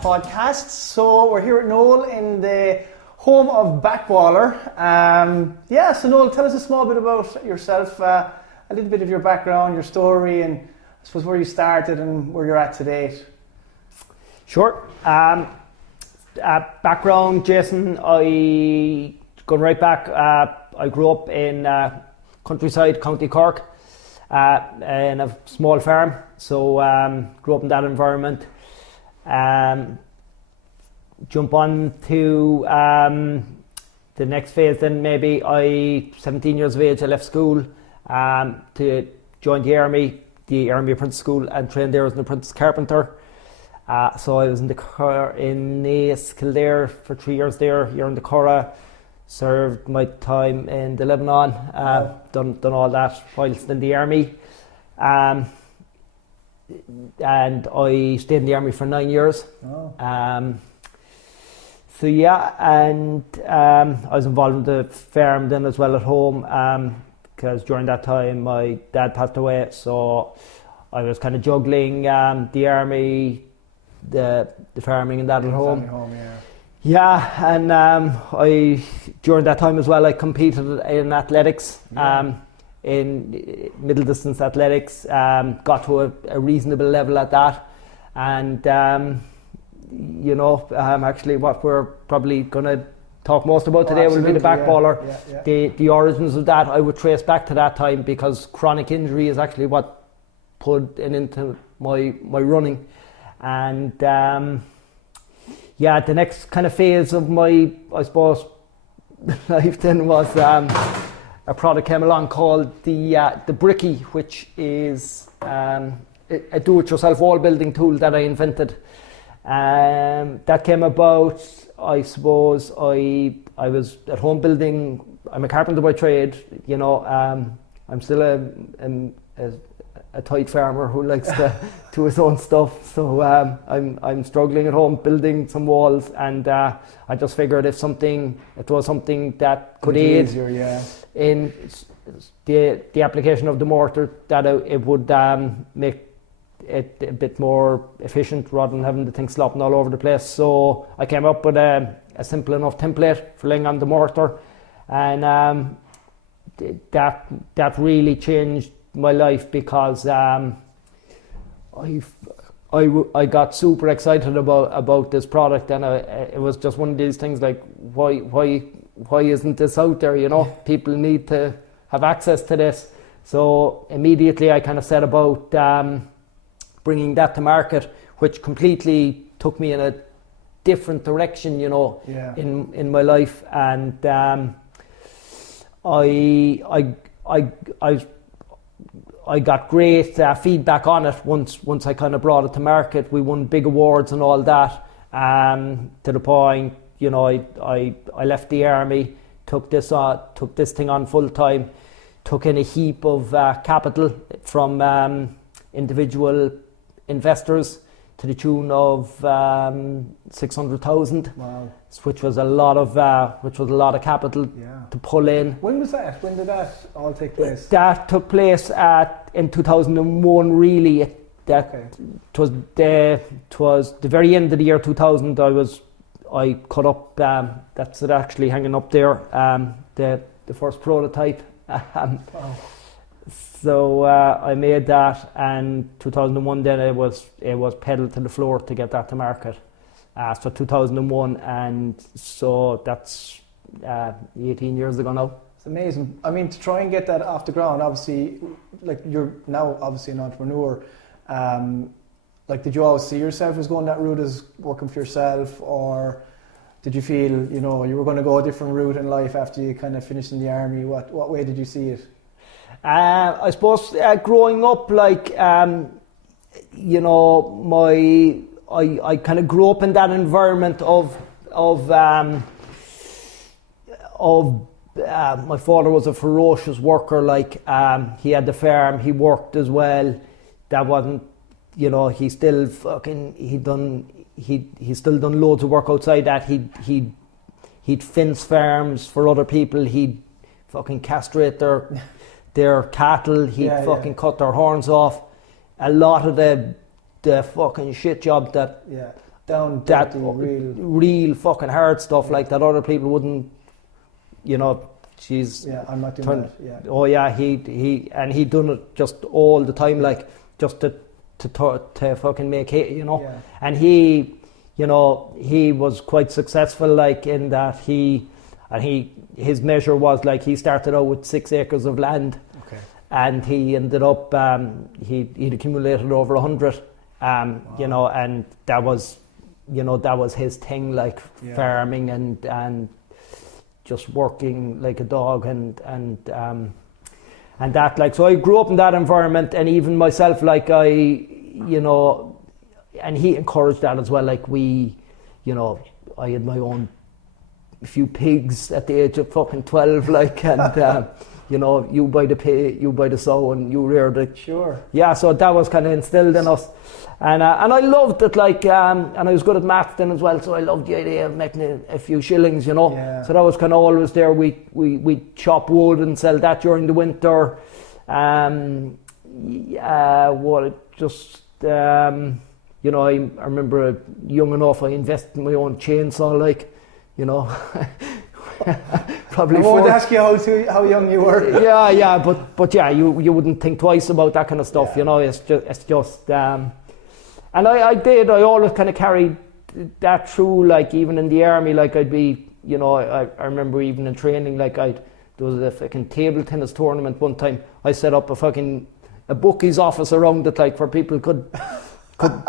podcast. So we're here at Noel in the home of Backballer. So Noel, tell us a small bit about yourself, a little bit of your background, your story, and I suppose where you started and where you're at today. Sure. Background, Jason, going right back, I grew up in countryside, County Cork, in a small farm, so grew up in that environment. Jump on to the next phase then, maybe 17 years of age, I left school to join the Army Apprentice School, and trained there as an apprentice carpenter. So I was in Naas, Kildare for 3 years there, here in the Curragh. Served my time in the Lebanon, done all that whilst in the Army. And I stayed in the Army for 9 years. I was involved in the farm then as well at home, because during that time my dad passed away, so I was kind of juggling the Army, the farming and that at home. And I during that time as well, I competed in athletics, in middle distance athletics, got to a reasonable level at that, and actually what we're probably going to talk most about today will be the Backballer. The origins of that I would trace back to that time, because chronic injury is actually what put an into my running. And the next kind of phase of my, I suppose, life then was a product came along called the Bricky, which is a do-it-yourself wall building tool that I invented. That came about, I suppose, I was at home building. I'm a carpenter by trade, I'm still a tight farmer who likes to do his own stuff. So I'm struggling at home building some walls, and I just figured if it was something that could aid in the application of the mortar, that it would make it a bit more efficient rather than having the thing slopping all over the place. So I came up with a simple enough template for laying on the mortar, and that really changed my life, because I got super excited about this product, and it was just one of these things like, why isn't this out there? People need to have access to this. So immediately I kind of set about bringing that to market, which completely took me in a different direction, in my life. And I got great feedback on it once I kind of brought it to market. We won big awards and all that, to the point, I left the Army, took this thing on full time, took in a heap of capital from individual investors to the tune of 600,000. Wow. Which was a lot of capital to pull in. When was that? When did that all take place? That took place in 2001. Really, it was the very end of the year 2000. I cut up. That's it, actually hanging up there. The first prototype. Wow. So I made that, and 2001 then it was pedaled to the floor to get that to market. So 2001, and so that's 18 years ago now. It's amazing. I mean, to try and get that off the ground, obviously, like you're now obviously an entrepreneur. Did you always see yourself as going that route, as working for yourself, or did you feel you were going to go a different route in life after you kind of finished in the Army? What way did you see it? I suppose growing up, I kind of grew up in that environment of my father was a ferocious worker. He had the farm, he worked as well. That wasn't, he still still done loads of work outside that. He'd fence farms for other people. He'd fucking castrate their cattle. He'd cut their horns off. A lot of the fucking shit job that Down that dirty, real fucking hard stuff like that other people wouldn't, you know. She's I'm not doing that. Yeah. Oh yeah, he done it just all the time, like just to fucking make it, you know. Yeah. And he, you know, he was quite successful, like in that his measure was like he started out with 6 acres of land, and he ended up he'd accumulated over 100, wow. you know, and that was his thing, like farming and just working like a dog and that, like, so I grew up in that environment, and even myself, like I, you know, and he encouraged that as well, like we, you know, I had my own few pigs at the age of fucking 12, like, and you know, you buy the pig, you buy the sow, and you rear the. Sure. Yeah, so that was kind of instilled in us, and I loved it, like, and I was good at maths then as well, so I loved the idea of making a few shillings, you know. Yeah. So that was kind of always there. We chop wood and sell that during the winter. You know, I remember young enough, I invested in my own chainsaw, like, you know. Probably. I won't ask you how young you were. yeah, but yeah, you wouldn't think twice about that kind of stuff, you know. It's just and I always kind of carried that through, like even in the army, like I'd be, you know, I remember even in training, like there was a fucking table tennis tournament one time. I set up a bookie's office around it, like, where people could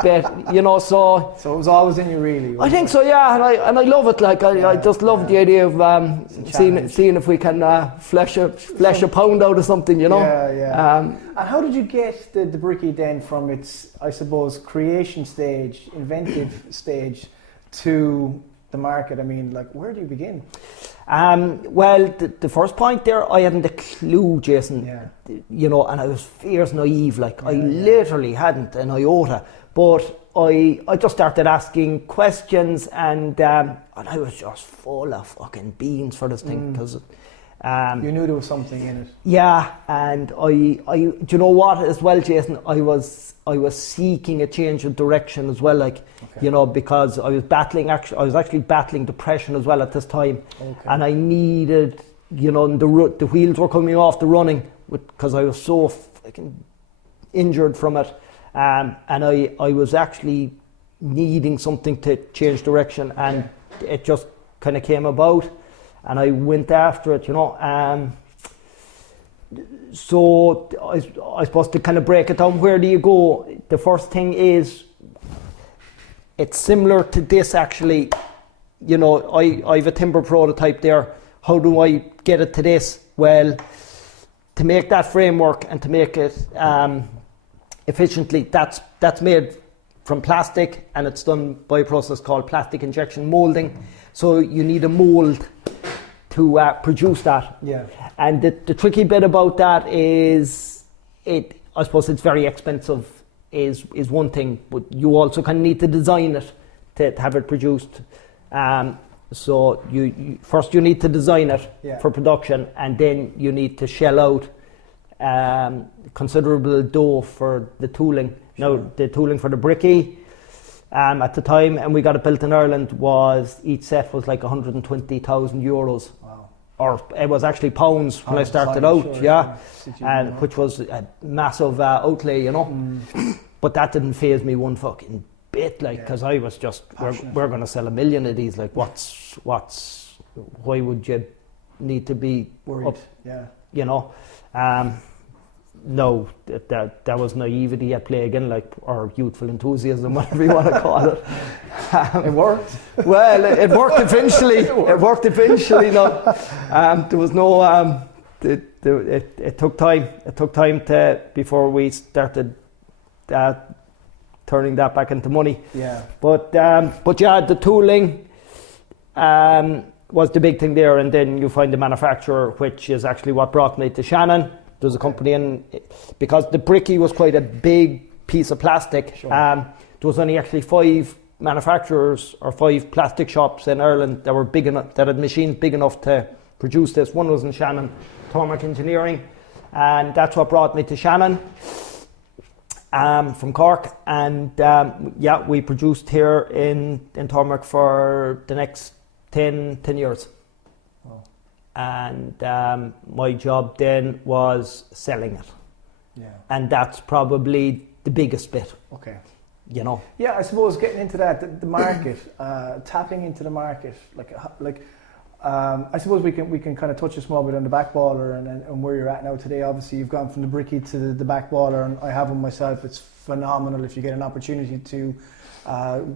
bet, you know, so it was always in you, really. I think so, yeah, and I love it, like I just love the idea of seeing if we can flesh a pound out of something, you know. Yeah. And how did you get the Bricky then from its, I suppose, creation stage, inventive stage, to the market? I mean, like, where do you begin? Well, the first point there, I hadn't a clue, Jason. Yeah. You know, and I was fierce naive, like I literally hadn't an iota. But I just started asking questions, and I was just full of fucking beans for this thing, because you knew there was something in it. Yeah, and I do you know what as well, Jason? I was seeking a change of direction as well, like, you know, because I was actually battling depression as well at this time, and I needed, you know, the wheels were coming off the running because I was so fucking injured from it. And I was actually needing something to change direction, and it just kind of came about, and I went after it, you know. So I suppose to kind of break it down, where do you go? The first thing is, it's similar to this actually. You know, I have a timber prototype there. How do I get it to this? Well, to make that framework and to make it efficiently, that's made from plastic, and it's done by a process called plastic injection molding. So you need a mold to produce that. Yeah. And the tricky bit about that is, I suppose it's very expensive is one thing, but you also kind of need to design it to have it produced. So you first you need to design it for production, and then you need to shell out considerable dough for the tooling. Now, the tooling for the Bricky at the time, and we got it built in Ireland, each set was like 120,000 euros. Wow. Or it was actually pounds when I started out, which was a massive outlay, you know. But that didn't faze me one fucking bit, like, because I was just, we're going to sell 1 million of these, like, why would you need to be worried? Up, you know. No, that was naivety at play again, like, or youthful enthusiasm, whatever you want to call it. It worked. Well, it worked eventually. It worked eventually. No, there was no. It took time. It took time before we started turning that back into money. Yeah. But yeah, the tooling was the big thing there, and then you find the manufacturer, which is actually what brought me to Shannon. There's a company in, because the Bricky was quite a big piece of plastic. Sure. There was only actually 5 manufacturers or 5 plastic shops in Ireland that were big enough, that had machines big enough to produce this. One was in Shannon, Tormac Engineering, and that's what brought me to Shannon. from Cork, and we produced here in Tormark for the next 10 years. Oh. And my job then was selling it. Yeah. And that's probably the biggest bit. Okay. You know. Yeah, I suppose getting into that, the market, tapping into the market, I suppose we can kind of touch a small bit on the Backballer and where you're at now today. Obviously, you've gone from the Bricky to the Backballer, and I have one myself. It's phenomenal. If you get an opportunity to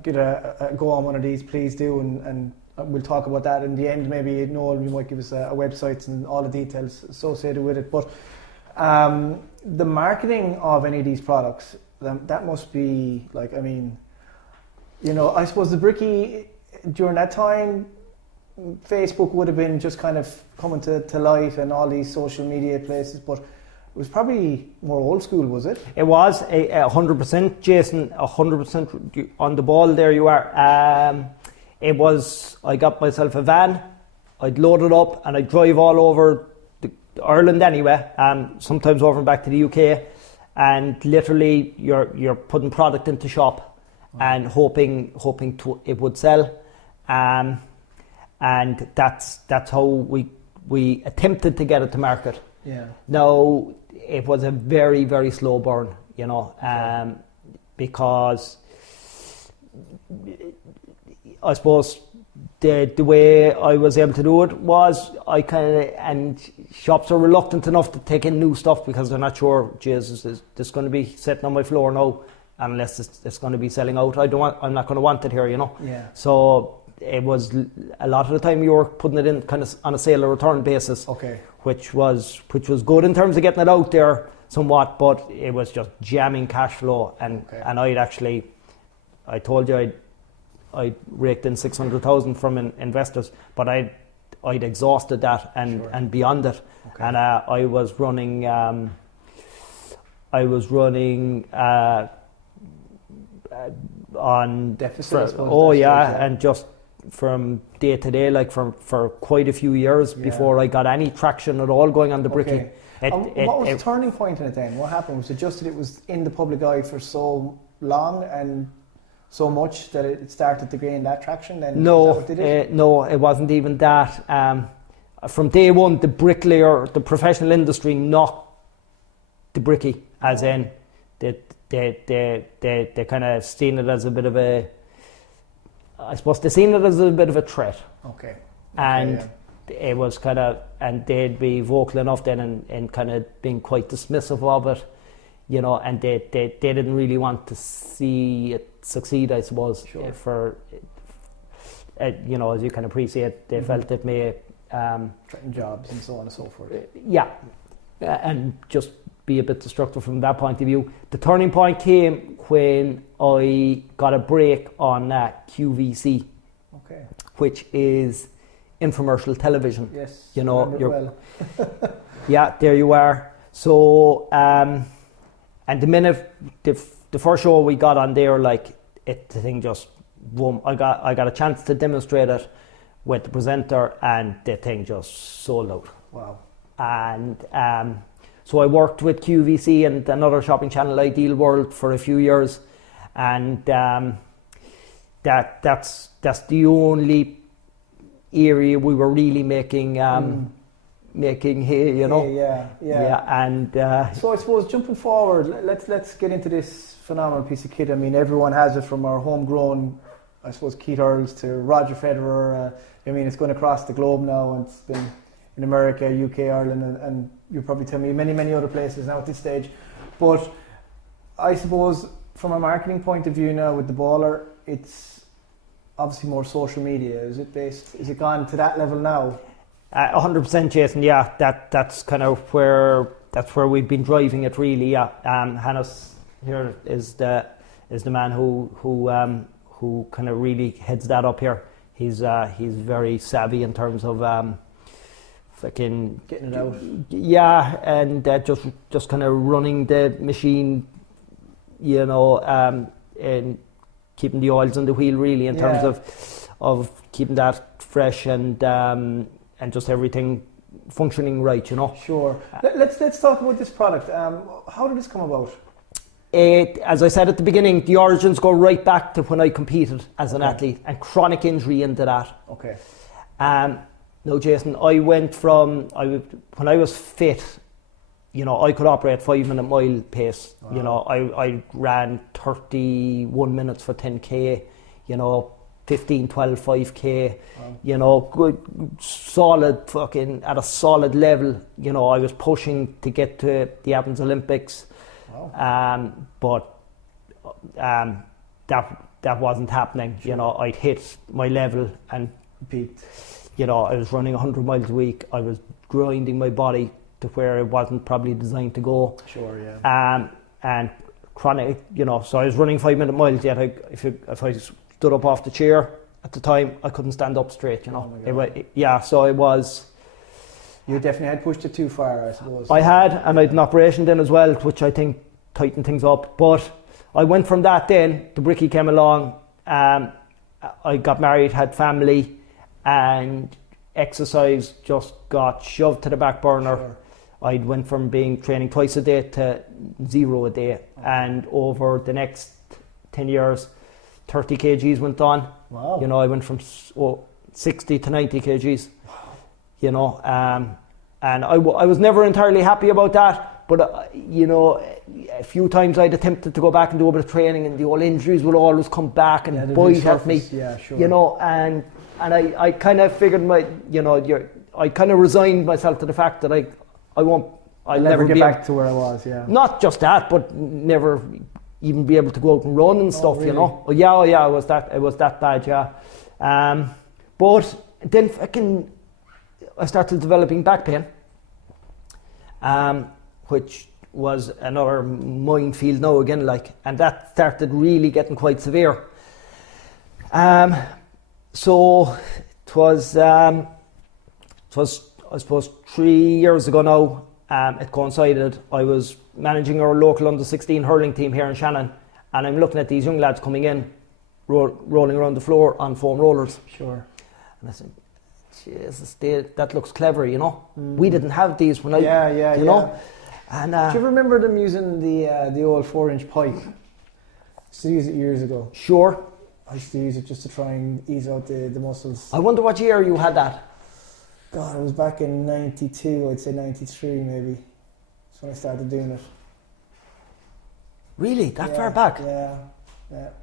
get a go on one of these, please do, and we'll talk about that in the end. Maybe Noel, you might give us a website and all the details associated with it. But the marketing of any of these products, that must be like, I mean, you know, I suppose the Bricky during that time, Facebook would have been just kind of coming to light and all these social media places, but it was probably more old school, was it? It was 100%, Jason, 100% on the ball. There you are. It was. I got myself a van. I'd load it up and I'd drive all over Ireland anyway. Sometimes over and back to the UK, and literally you're putting product into shop and hoping it would sell. And that's how we attempted to get it to market. Yeah. Now it was a very, very slow burn, you know, because I suppose the way I was able to do it was and shops are reluctant enough to take in new stuff because they're not sure, Jesus, is this going to be sitting on my floor now unless it's going to be selling out. I'm not going to want it here, you know. Yeah. So it was a lot of the time you were putting it in kind of on a sale or return basis, okay, which was good in terms of getting it out there somewhat, but it was just jamming cash flow, and I told you I'd raked in 600,000 from investors, but I'd exhausted that and beyond it, okay. And I was running on deficit. And just from day to day, like for quite a few years before I got any traction at all going on the Bricky. Okay. What was the turning point in it then? What happened? Was it just that it was in the public eye for so long and so much that it started to gain that traction then? No, it wasn't even that. From day one, the bricklayer, the professional industry knocked the Bricky, as in they kind of seen it as a bit of a, I suppose they seen it as a bit of a threat. Okay. And it was kind of, and they'd be vocal enough then and kind of being quite dismissive of it, you know, and they didn't really want to see it succeed, I suppose. Sure. For, you know, as you can appreciate, they felt it may threaten jobs and so on and so forth. And just be a bit destructive from that point of view. The turning point came when I got a break on QVC, which is infomercial television. Yes, you know, well. Yeah, there you are. So, and the minute the first show we got on there, like the thing just boom. I got a chance to demonstrate it with the presenter, and the thing just sold out. Wow. And so I worked with QVC and another shopping channel, Ideal World, for a few years, and that's the only area we were really making hay, you know. Yeah. And so I suppose jumping forward, let's get into this phenomenal piece of kit. I mean, everyone has it, from our homegrown, I suppose, Keith Earls to Roger Federer. I mean, it's going across the globe now, and it's been in America, UK, Ireland, and you'll probably tell me many other places now at this stage. But I suppose from a marketing point of view now with the Baller, it's obviously more social media. Is it gone to that level now? 100%, Jason. Yeah, that's kind of where we've been driving it, really. Yeah, Hannes here is the man who kind of really heads that up here. He's very savvy in terms of getting it out. Yeah, and just kind of running the machine, you know, and keeping the oils on the wheel, really, in terms of keeping that fresh and just everything functioning right, you know. Sure. Let's talk about this product. How did this come about? as I said at the beginning, the origins go right back to when I competed as an athlete, and chronic injury into that. Okay. No, Jason, I went from, when I was fit, I could operate 5-minute mile pace. Wow. I ran 31 minutes for 10K, 15, 12, 5K, good, solid fucking, at a solid level. I was pushing to get to the Athens Olympics. Wow. But that wasn't happening. Sure. I'd hit my level and Peaked. I was running 100 miles a week. I was grinding my body to where it wasn't probably designed to go. Sure, yeah. And chronic, so I was running 5-minute miles. Yet if I stood up off the chair at the time, I couldn't stand up straight. Oh my God. So it was. You definitely had pushed it too far, I suppose. I had, and I had an operation then as well, which I think tightened things up. But I went from that then, the Bricky came along, I got married, had family, and exercise just got shoved to the back burner. Sure. I went from training twice a day to 0 a day. Okay. And over the next 10 years, 30 kgs went on. Wow. I went from 60 to 90 kgs. And I was never entirely happy about that, but a few times I'd attempted to go back and do a bit of training, and the old injuries would always come back and bite at me. Yeah, sure. And I kind of figured I kind of resigned myself to the fact that I'll never get back to where I was. Yeah. Not just that, but never even be able to go out and run and stuff. Really? Oh yeah, it was that bad. Yeah. But then I started developing back pain, which was another minefield now again, and that started really getting quite severe. So it was I suppose 3 years ago now. It coincided. I was managing our local under-16 hurling team here in Shannon, and I'm looking at these young lads coming in, rolling around the floor on foam rollers. Sure. And I said, Jesus, that looks clever, We didn't have these when you know. And do you remember them using the old 4-inch pipe? I used to use it years ago. Sure. I used to use it just to try and ease out the muscles. I wonder what year you had that. God, it was back in 92, I'd say 93 maybe. That's when I started doing it. Really? That far back? Yeah.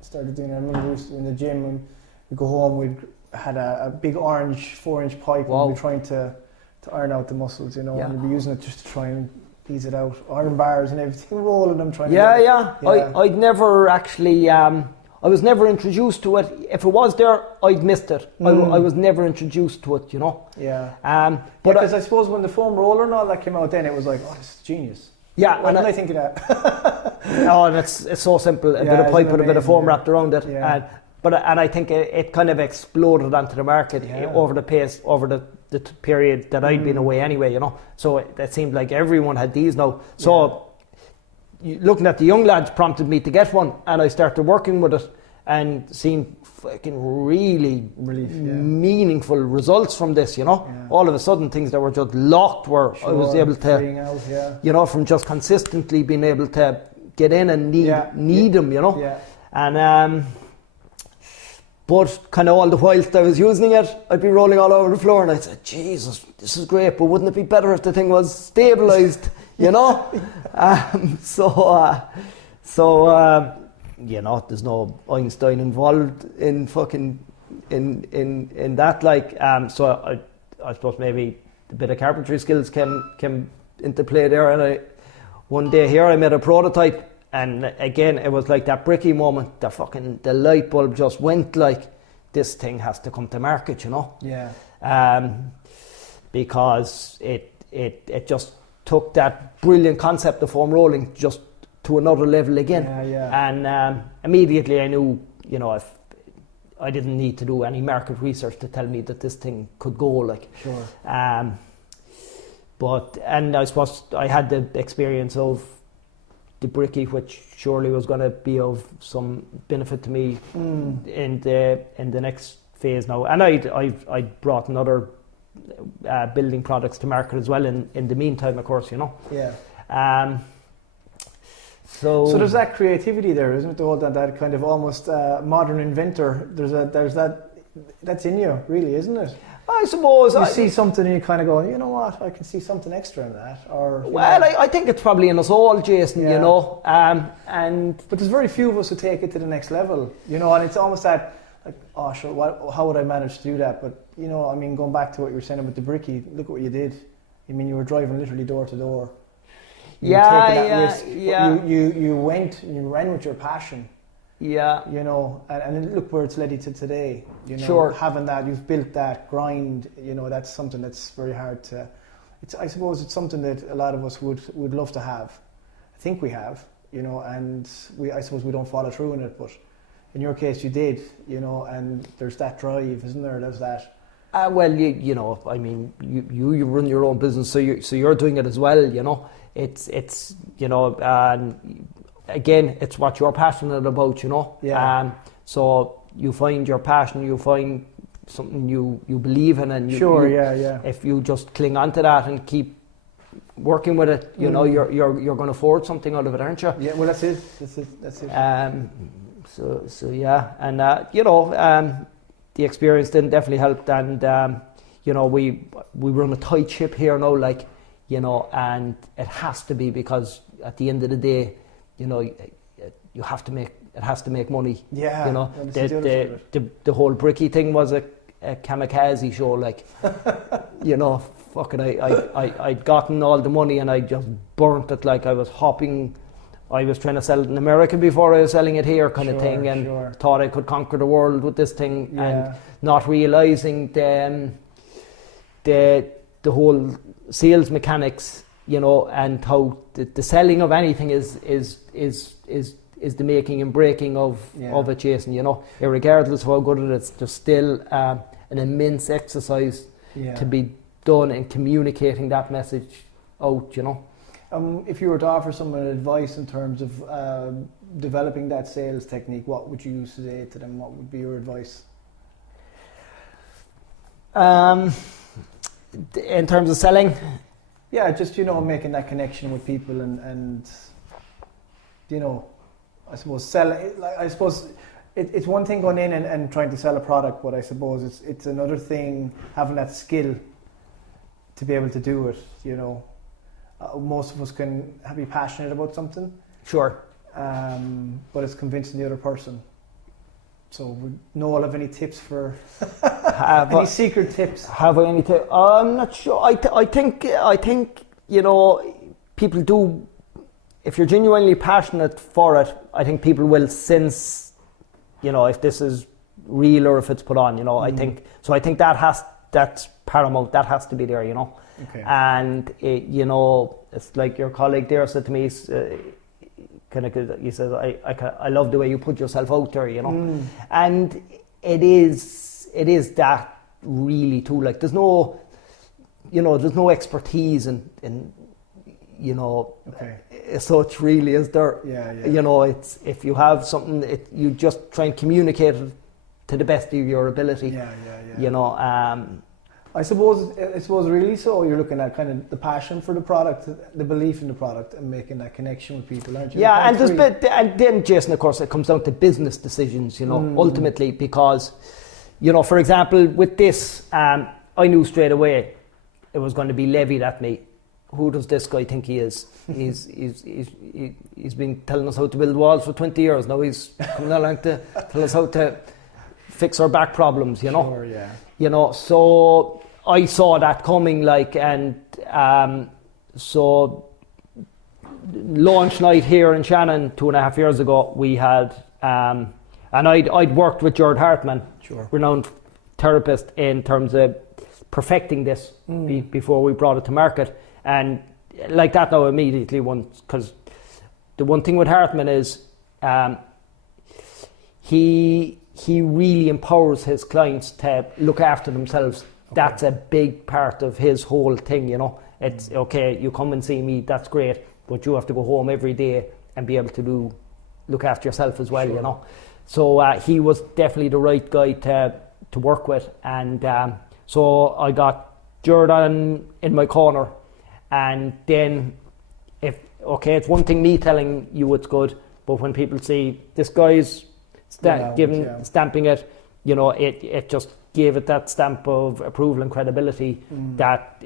Started doing it. I remember in the gym when we'd go home, we'd had a big orange 4-inch pipe. Wow. And we'd be trying to iron out the muscles, Yeah. and we'd be using it just to try and ease it out. Iron bars and everything, rolling them, trying Yeah. I'd never actually, I was never introduced to it. If it was there, I'd missed it. I was never introduced to it, Yeah. But because I suppose when the foam roller and all that came out then, it was like, oh, this is genius. Yeah. Why didn't I think of that? And it's so simple. A bit of pipe with a bit of foam wrapped around it. Yeah. But I think it kind of exploded onto the market over the period that I'd been away anyway, So it seemed like everyone had these now. So looking at the young lads prompted me to get one, and I started working with it and seeing fucking really meaningful results from this, All of a sudden things that were just locked were I was able to, out, from just consistently being able to get in and need them, Yeah. And but kind of all the whilst I was using it, I'd be rolling all over the floor, and I'd say, Jesus, this is great, but wouldn't it be better if the thing was stabilised, there's no Einstein involved in fucking in that, so I suppose maybe a bit of carpentry skills came into play there, and one day here I made a prototype. And again, it was like that Bricky moment. The light bulb just went this thing has to come to market, Yeah. Because it just took that brilliant concept of foam rolling just to another level again. Yeah. And immediately I knew, if I didn't need to do any market research to tell me that this thing could go Sure. And I suppose I had the experience of the Bricky, which surely was going to be of some benefit to me in the next phase now. And I brought another building products to market as well in the meantime, of course, Yeah. So there's that creativity there, isn't it? The whole that kind of almost modern inventor. There's that that's in you, really, isn't it? I suppose you see something and you kind of go, you know what, I can see something extra in that. Or I think it's probably in us all, Jason. Yeah. You know, but there's very few of us who take it to the next level. You know, and it's almost that like, oh sure, how would I manage to do that? But you know, I mean, going back to what you were saying about the Bricky, look what you did. I mean, you were driving literally door to door. You went and you ran with your passion. Yeah. You know, and look where it's led you to today. You know, sure. Having that, you've built that grind. You know, that's something that's very hard to. I suppose it's something that a lot of us would love to have. I think we have. You know, and I suppose we don't follow through in it, but in your case, you did. You know, and there's that drive, isn't there? There's that. Well, you know, I mean, you run your own business, so you're doing it as well. You know, it's you know, and again, it's what you're passionate about. You know, so you find your passion, you find something you believe in, and if you just cling on to that and keep working with it, you know, you're going to afford something out of it, aren't you? Yeah, well, that's it. That's it. So yeah, and you know, the experience definitely helped, and you know, we run a tight ship here now, like, you know, and it has to be, because at the end of the day, you know, it has to make money. Yeah, you know, the whole Bricky thing was a kamikaze show, like, you know, fucking I'd gotten all the money and I just burnt it, like I was hopping. I was trying to sell it in America before I was selling it here, kind of thing, and thought I could conquer the world with this thing, and not realizing the whole sales mechanics, you know, and how the selling of anything is the making and breaking of it, Jason. You know, regardless of how good it is, there's still an immense exercise to be done in communicating that message out. You know. If you were to offer someone advice in terms of developing that sales technique, what would you say to them? What would be your advice? In terms of selling? Yeah, just, you know, making that connection with people and you know, I suppose it's one thing going in and trying to sell a product, but I suppose it's another thing having that skill to be able to do it, you know. Most of us can be passionate about something. Sure. But it's convincing the other person. So would Noel have any tips for any secret tips? Have I any tips? I'm not sure. I think you know, people do. If you're genuinely passionate for it, I think people will sense, you know, if this is real or if it's put on. You know, I think so. I think that's paramount. That has to be there. You know. Okay. And you know, it's like your colleague there said to me, he says, I love the way you put yourself out there, you know. And it is that really too. Like there's no expertise in you know, such really is there. Yeah. You know, it's if you have something, you just try and communicate it to the best of your ability. Yeah. You know. I suppose really, so you're looking at kind of the passion for the product, the belief in the product, and making that connection with people, aren't you? Yeah, and then Jason, of course, it comes down to business decisions, you know, ultimately, because, you know, for example, with this, I knew straight away it was going to be levied at me. Who does this guy think he is? He's been telling us how to build walls for 20 years now. He's coming along to tell us how to fix our back problems, you know. Sure, yeah. You know, so I saw that coming, like, and so launch night here in Shannon 2.5 years ago, we had, and I'd worked with Jared Hartman, renowned therapist, in terms of perfecting this before we brought it to market, and like that now immediately because the one thing with Hartman is he really empowers his clients to look after themselves. That's a big part of his whole thing, you know. It's okay, you come and see me, that's great, but you have to go home every day and be able to look after yourself as well, you know. So he was definitely the right guy to work with, and so I got Jordan in my corner, and then if okay, it's one thing me telling you it's good, but when people see this guy's stamping it, you know, it just gave it that stamp of approval and credibility that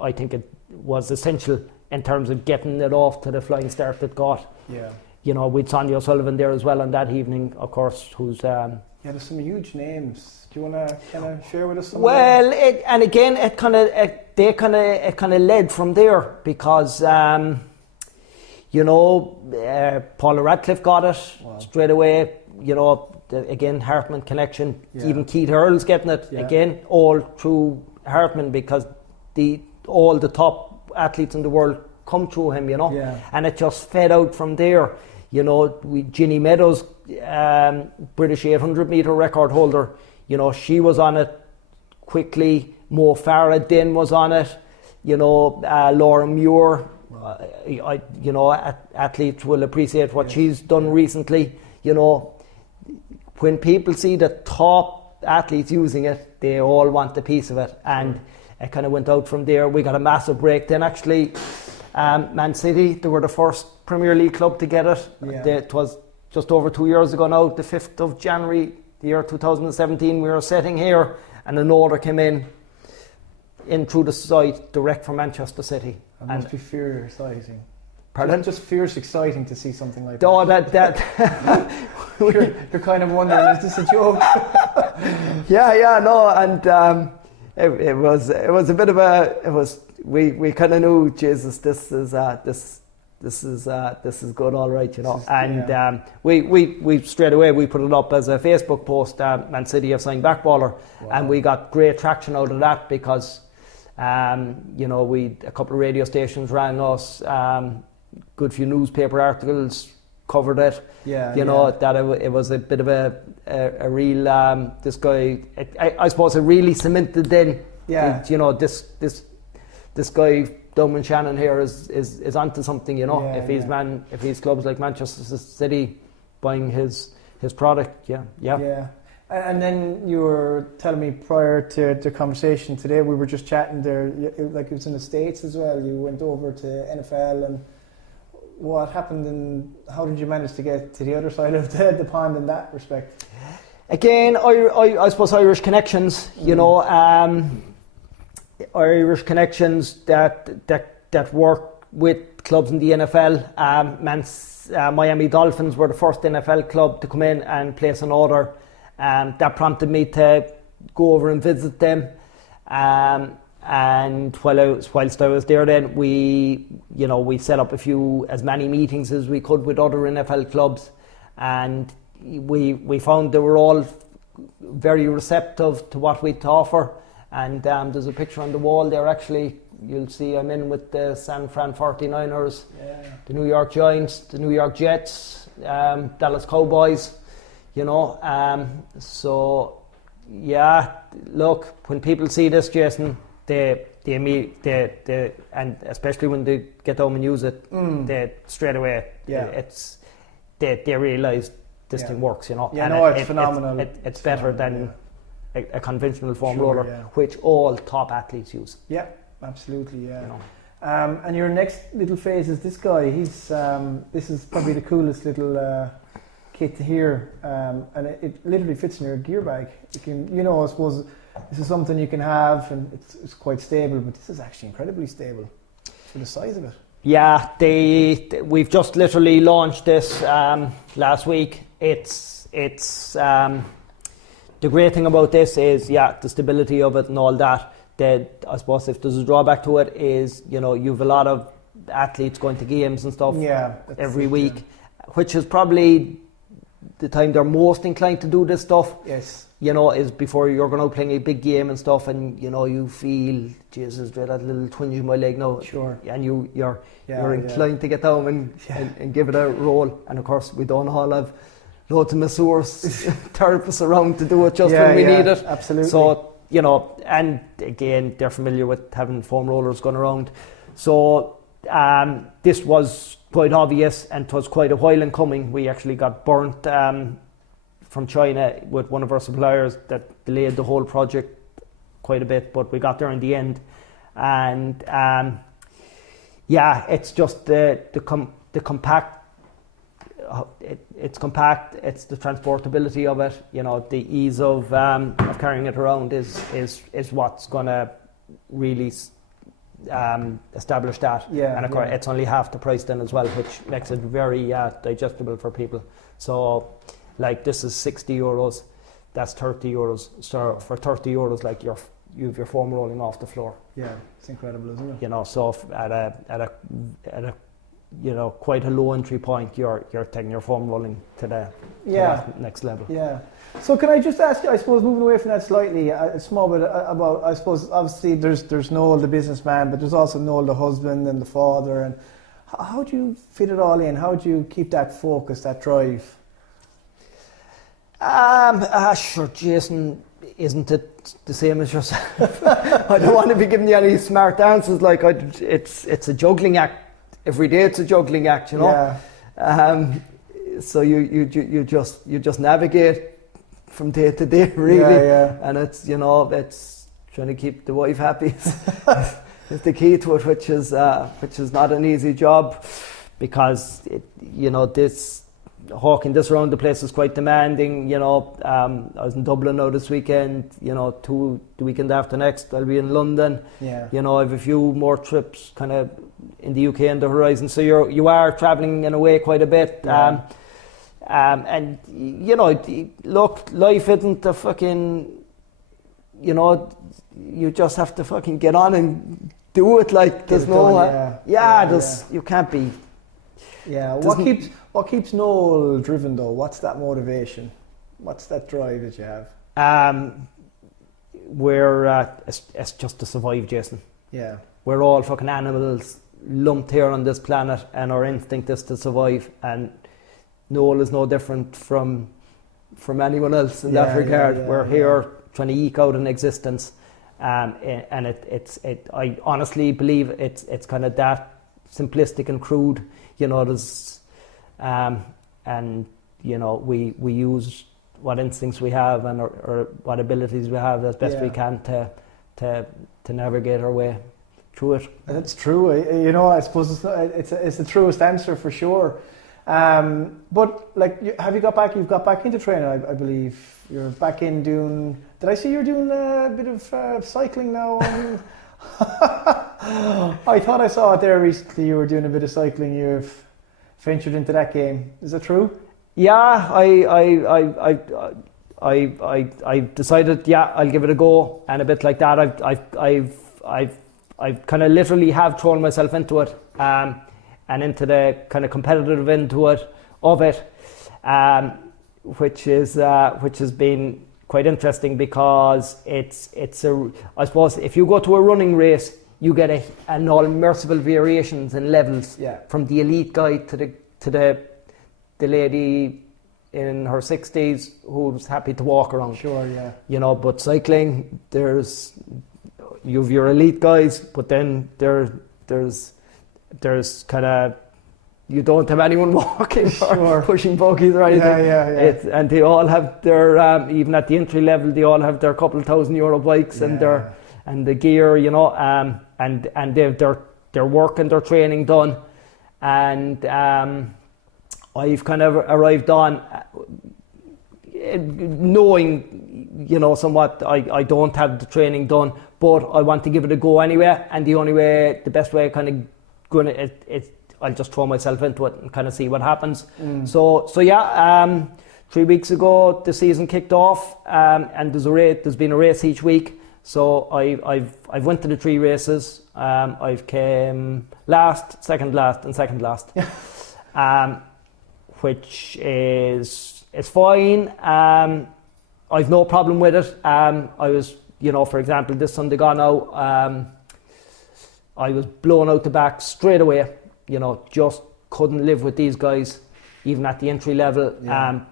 I think it was essential in terms of getting it off to the flying start it got. Yeah. You know, with Sonia O'Sullivan there as well on that evening, of course, who's... yeah, there's some huge names. Do you want to kind of share with us some Well, it kind of led from there because, you know, Paula Radcliffe got it straight away. You know, again, Hartman connection. Yeah. Even Keith Earls getting it again, all through Hartman because all the top athletes in the world come through him. You know, and it just fed out from there. You know, Ginny Meadows, British 800 metre record holder. You know, she was on it quickly. Mo Farah then was on it. You know, Laura Muir. You know, athletes will appreciate what she's done recently. You know, when people see the top athletes using it, they all want a piece of it. And it kind of went out from there. We got a massive break. Then actually, Man City, they were the first Premier League club to get it. It was just over 2 years ago now, the 5th of January, the year 2017. We were sitting here and an order came in through the site direct from Manchester City. It must be fierce exciting. Pardon? Just fierce exciting to see something like that. Oh, that you're kind of wondering, is this a joke? No, and it was a bit of a we kind of knew, Jesus, this is good, all right, you know. And we straight away we put it up as a Facebook post. Man City have signed Backballer, and we got great traction out of that because you know, a couple of radio stations rang us, good few newspaper articles covered it. You know, that it was a bit of a real this guy. I suppose it really cemented then. You know, this guy Doman Shannon here is onto something. You know, if he's clubs like Manchester City buying his product. Yeah. And then you were telling me prior to the conversation today, we were just chatting there, like it was in the States as well. You went over to NFL, and what happened and how did you manage to get to the other side of the pond in that respect? Again, I suppose Irish connections, you know, Irish connections that work with clubs in the NFL. Miami Dolphins were the first NFL club to come in and place an order. That prompted me to go over and visit them. And whilst I was there, then we set up as many meetings as we could with other NFL clubs, and we found they were all very receptive to what we had to offer. And there's a picture on the wall there. Actually, you'll see I'm in with the San Fran 49ers, the New York Giants, the New York Jets, Dallas Cowboys. You know, so yeah. Look, when people see this, Jason, they and especially when they get home and use it, they straight away. They realise this thing works. You know, it's phenomenal. It's better than a conventional foam roller, which all top athletes use. Yeah, absolutely. Yeah. You know. And your next little phase is this guy. He's this is probably the coolest little kit here, and it literally fits in your gear bag. You can, you know, I suppose this is something you can have, and it's quite stable, but this is actually incredibly stable for the size of it. Yeah, we've just literally launched this last week. It's the great thing about this is the stability of it and all that. That I suppose if there's a drawback to it is, you know, you've a lot of athletes going to games and stuff every week, which is probably the time they're most inclined to do this stuff. Yes. You know, is before you're going out playing a big game and stuff, and you know you feel, Jesus, dread that little twinge in my leg now. Sure. And you're inclined to get down and give it a roll. And of course, we don't all have loads of masseurs, therapists around to do it just when we need it. Absolutely. So, you know, and again, they're familiar with having foam rollers going around. So this was quite obvious, and it was quite a while in coming. We actually got burnt from China with one of our suppliers that delayed the whole project quite a bit, but we got there in the end. And Yeah, it's just the compact. It's compact. It's the transportability of it. You know, the ease of carrying it around is what's gonna really establish that. Yeah, and of course, it's only half the price then as well, which makes it very digestible for people. So, like, this is €60. That's €30. So for €30, like, you have your foam rolling off the floor. Yeah, it's incredible, isn't it? You know, so at a you know, quite a low entry point, you're taking your foam rolling to that next level. Yeah. So can I just ask you, I suppose, moving away from that slightly, a small bit about, I suppose, obviously there's Noel the businessman, but there's also Noel the husband and the father, and how do you fit it all in? How do you keep that focus, that drive? Sure, Jason, isn't it the same as yourself? I don't want to be giving you any smart answers. Like, it's a juggling act. Every day it's a juggling act, you know. Yeah. So you just navigate from day to day, really. Yeah. And it's, you know, it's trying to keep the wife happy is the key to it, which is not an easy job, because you know, this hawking this around the place is quite demanding. You know, I was in Dublin now this weekend. You know, the weekend after next I'll be in London. Yeah. You know, I have a few more trips kind of in the UK on the horizon. So you are travelling in a way quite a bit. Yeah. And you know, look, life isn't a fucking, you know, you just have to fucking get on and do it. Like, there's you can't be. Yeah. What keeps Noel driven though? What's that motivation? What's that drive that you have? It's just to survive, Jason. Yeah. We're all fucking animals lumped here on this planet, and our instinct is to survive. And Noel is no different from anyone else in that regard. We're here trying to eke out an existence, and I honestly believe it's kind of that simplistic and crude. You know, there's and you know, we use what instincts we have and or what abilities we have as best we can to navigate our way through it. That's true. You know, I suppose it's the truest answer for sure. But like, you've got back into training, I believe. You're back in doing, did I see you're doing a bit of cycling now? I thought I saw it there recently, you were doing a bit of cycling. You've ventured into that game. Is that true? Yeah, I decided, I'll give it a go. And a bit like that, I've kind of literally have thrown myself into it. And into the kind of competitive of it, which has been quite interesting, because I suppose if you go to a running race, you get an all merciful variations in levels, from the elite guy to the lady in her 60s who's happy to walk around. Sure, yeah. You know, but cycling, you've your elite guys, but then there's kind of, you don't have anyone walking or pushing bogies or anything. Yeah. And they all have their, even at the entry level, they all have their couple €1,000 bikes and the gear, you know, and they've their work and their training done. And I've kind of arrived on knowing, you know, somewhat I don't have the training done, but I want to give it a go anyway. And the best way I kind of I'll just throw myself into it and kind of see what happens. So 3 weeks ago the season kicked off, and there's been a race each week. So I've went to the 3 races. I've came last, second last, and second last, which is fine. I've no problem with it. I was, you know, for example, this Sunday gone now, I was blown out the back straight away. You know, just couldn't live with these guys, even at the entry level.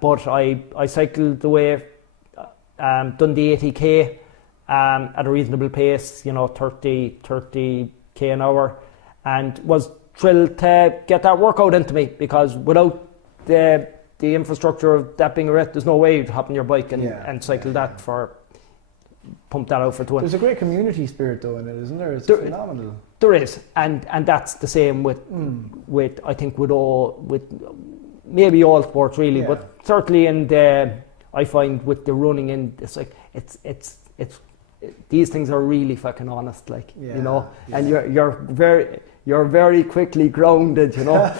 But I cycled away, done the 80k at a reasonable pace, you know, 30k an hour, and was thrilled to get that workout into me, because without the infrastructure of that being a race, there's no way you'd hop on your bike and cycle that for pump that out for 200. There's a great community spirit though in it, isn't there? It's phenomenal. There is, and that's the same with I think with maybe all sports really, but certainly I find with the running in, it's like it's these things are really fucking honest, like you know, and you're very quickly grounded, you know,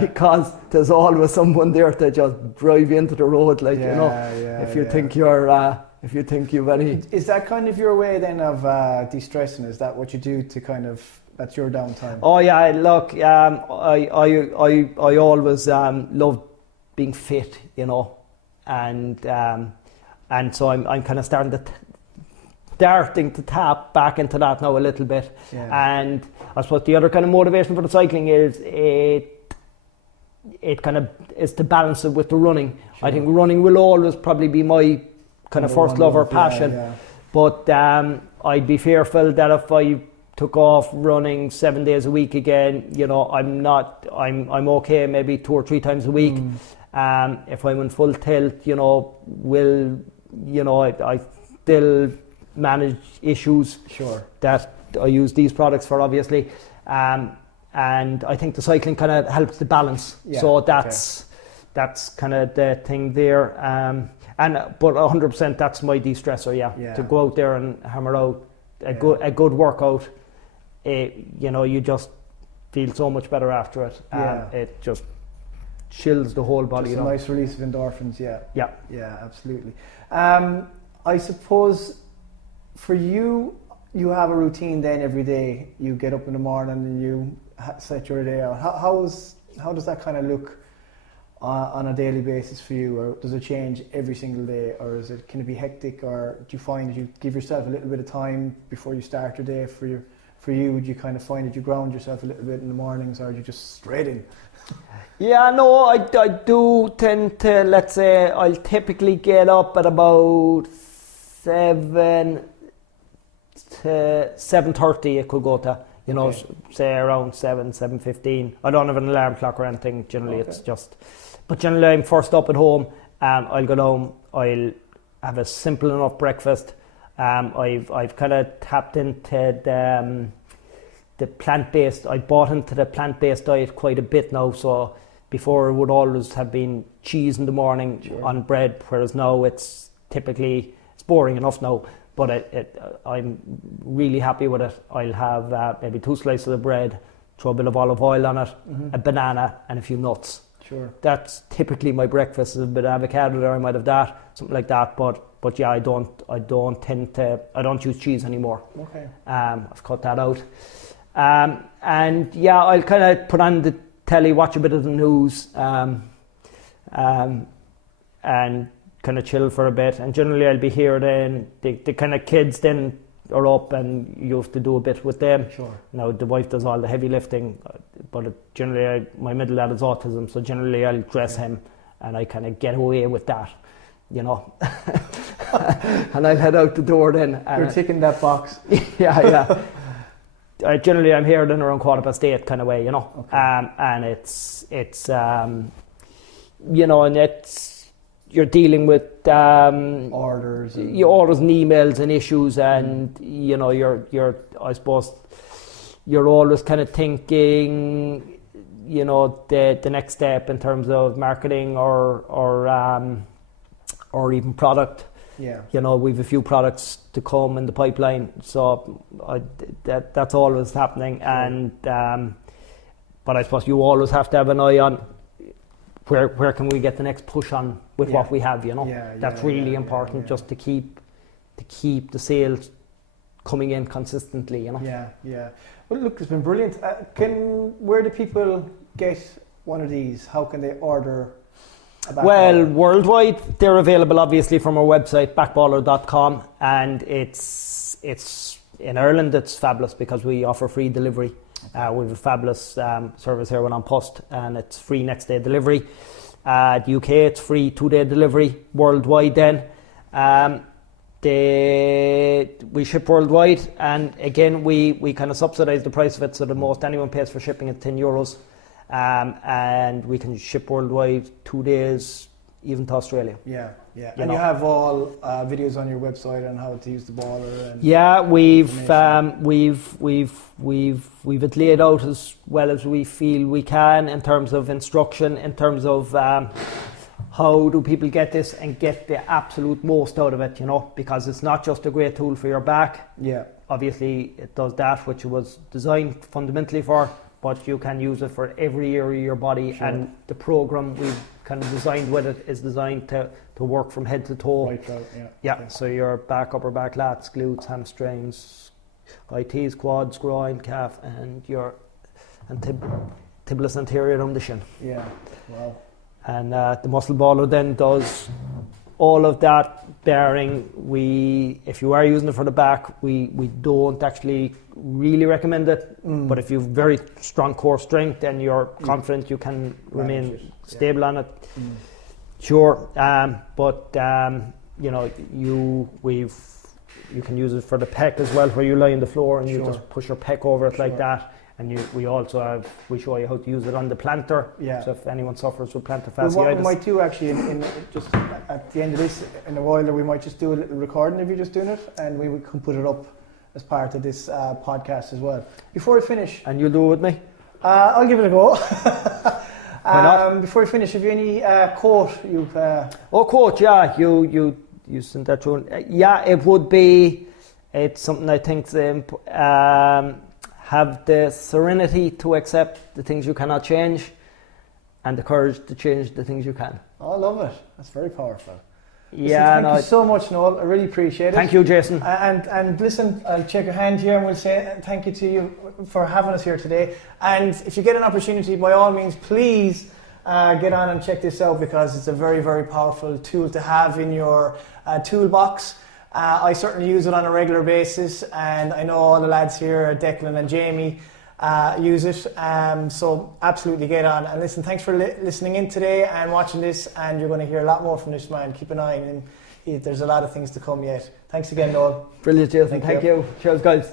because there's always someone there to just drive you into the road, like you know, if you think you've any. Is that kind of your way then of de-stressing? Is that what you do to kind of, that's your downtime? Oh yeah, look, I always loved being fit, you know, and so I'm kind of starting to tap back into that now a little bit. And I suppose the other kind of motivation for the cycling is it kind of is to balance it with the running. I think running will always probably be my kind of first love or passion, but I'd be fearful that if I took off running 7 days a week again, you know, I'm okay maybe 2 or 3 times a week. If I'm in full tilt, you know, I still manage issues that I use these products for, obviously, and I think the cycling kind of helps the balance. So that's kind of the thing there. But 100% that's my de-stressor. To go out there and hammer out a good workout. You know, you just feel so much better after it. It just chills the whole body. Just a nice release of endorphins. Yeah, absolutely. I suppose for you have a routine then every day. You get up in the morning and you set your day out. How does that kind of look on a daily basis for you, or does it change every single day, or can it be hectic, or do you find that you give yourself a little bit of time before you start your day? For you, do you kind of find that you ground yourself a little bit in the mornings, or are you just straight in? Yeah, no, I do tend to, let's say, I'll typically get up at about 7 to 7:30 it could go to, you know, say around 7:15. I don't have an alarm clock or anything, generally it's just, but generally I'm first up at home. I'll go down, I'll have a simple enough breakfast. I've kind of tapped into the plant-based, I bought into the plant-based diet quite a bit now, so before it would always have been cheese in the morning on bread, whereas now it's boring enough now, but I'm really happy with it. I'll have maybe 2 slices of bread, throw a bit of olive oil on it, a banana and a few nuts. That's typically my breakfast. Is a bit of avocado there, I might have that, something like that, but yeah, I don't use cheese anymore. I've cut that out. And yeah, I'll kind of put on the telly, watch a bit of the news, and kind of chill for a bit. And generally I'll be here then, the kind of kids then are up and you have to do a bit with them. Now the wife does all the heavy lifting, but generally my middle lad has autism, so generally I'll dress him and I kind of get away with that, you know. And I'll head out the door then. You're ticking that box. Generally I'm here then around 8:15 kind of way, you know. And it's you know, and you're dealing with orders and emails and issues, and you know, I suppose you're always kind of thinking, you know, the next step in terms of marketing or even product. You know, we've a few products to come in the pipeline, so that's always happening. And but I suppose you always have to have an eye on where can we get the next push on with what we have, you know. That's really important, just to keep the sales coming in consistently, you know. Well, look, it's been brilliant. Where do people get one of these? How can they order? Well, worldwide, they're available obviously from our website, backballer.com, and it's in Ireland. It's fabulous because we offer free delivery. We have a fabulous service here when on post, and it's free next day delivery. The UK, it's free 2-day delivery. Worldwide, then we ship worldwide, and again we kind of subsidise the price of it, so the most anyone pays for shipping is €10. And we can ship worldwide 2 days even to Australia. Yeah. You And know. you have all videos on your website on how to use the baller. And Yeah, we've information. it laid out as well as we feel we can in terms of instruction, in terms of how do people get this and get the absolute most out of it, you know, because it's not just a great tool for your back. Yeah. Obviously, it does that, which it was designed fundamentally for, but you can use it for every area of your body. Sure. And the program we've kind of designed with it is designed to work from head to toe. Right out, yeah. Yeah, Okay. so your back, upper back, lats, glutes, hamstrings, ITs, quads, groin, calf, and tibialis anterior on the shin. Yeah. Wow. And the muscle baller then does all of that, bearing if you are using it for the back, we don't actually really recommend it. But if you've very strong core strength and you're confident you can remain stable on it, sure. But you know, you can use it for the pec as well, where you lie on the floor and you just push your pec over it like that. And we show you how to use it on the plantar. Yeah. So if anyone suffers with plantar Well, what we fasciitis. might do actually, in just at the end of this, in a while, we might just do a little recording of you just doing it, and we can put it up as part of this podcast as well. Before we finish, And you'll do it with me? I'll give it a go. Why not? Before we finish, have you any quote you've? Quote, yeah, you sent that through. Yeah, it would be. It's something I think have the serenity to accept the things you cannot change, and the courage to change the things you can. I love it. That's very powerful. Yeah, thank you so much, Noel. I really appreciate it. Thank you, Jason. And listen, I'll shake your hand here and we'll say thank you to you for having us here today. And if you get an opportunity, by all means, please get on and check this out, because it's a very, very powerful tool to have in your toolbox. I certainly use it on a regular basis, and I know all the lads here, Declan and Jamie, use it. So absolutely get on. And listen, thanks for listening in today and watching this, and you're going to hear a lot more from this man. Keep an eye on him. There's a lot of things to come yet. Thanks again, Noel. Brilliant, Jason. Thank you. Cheers, guys.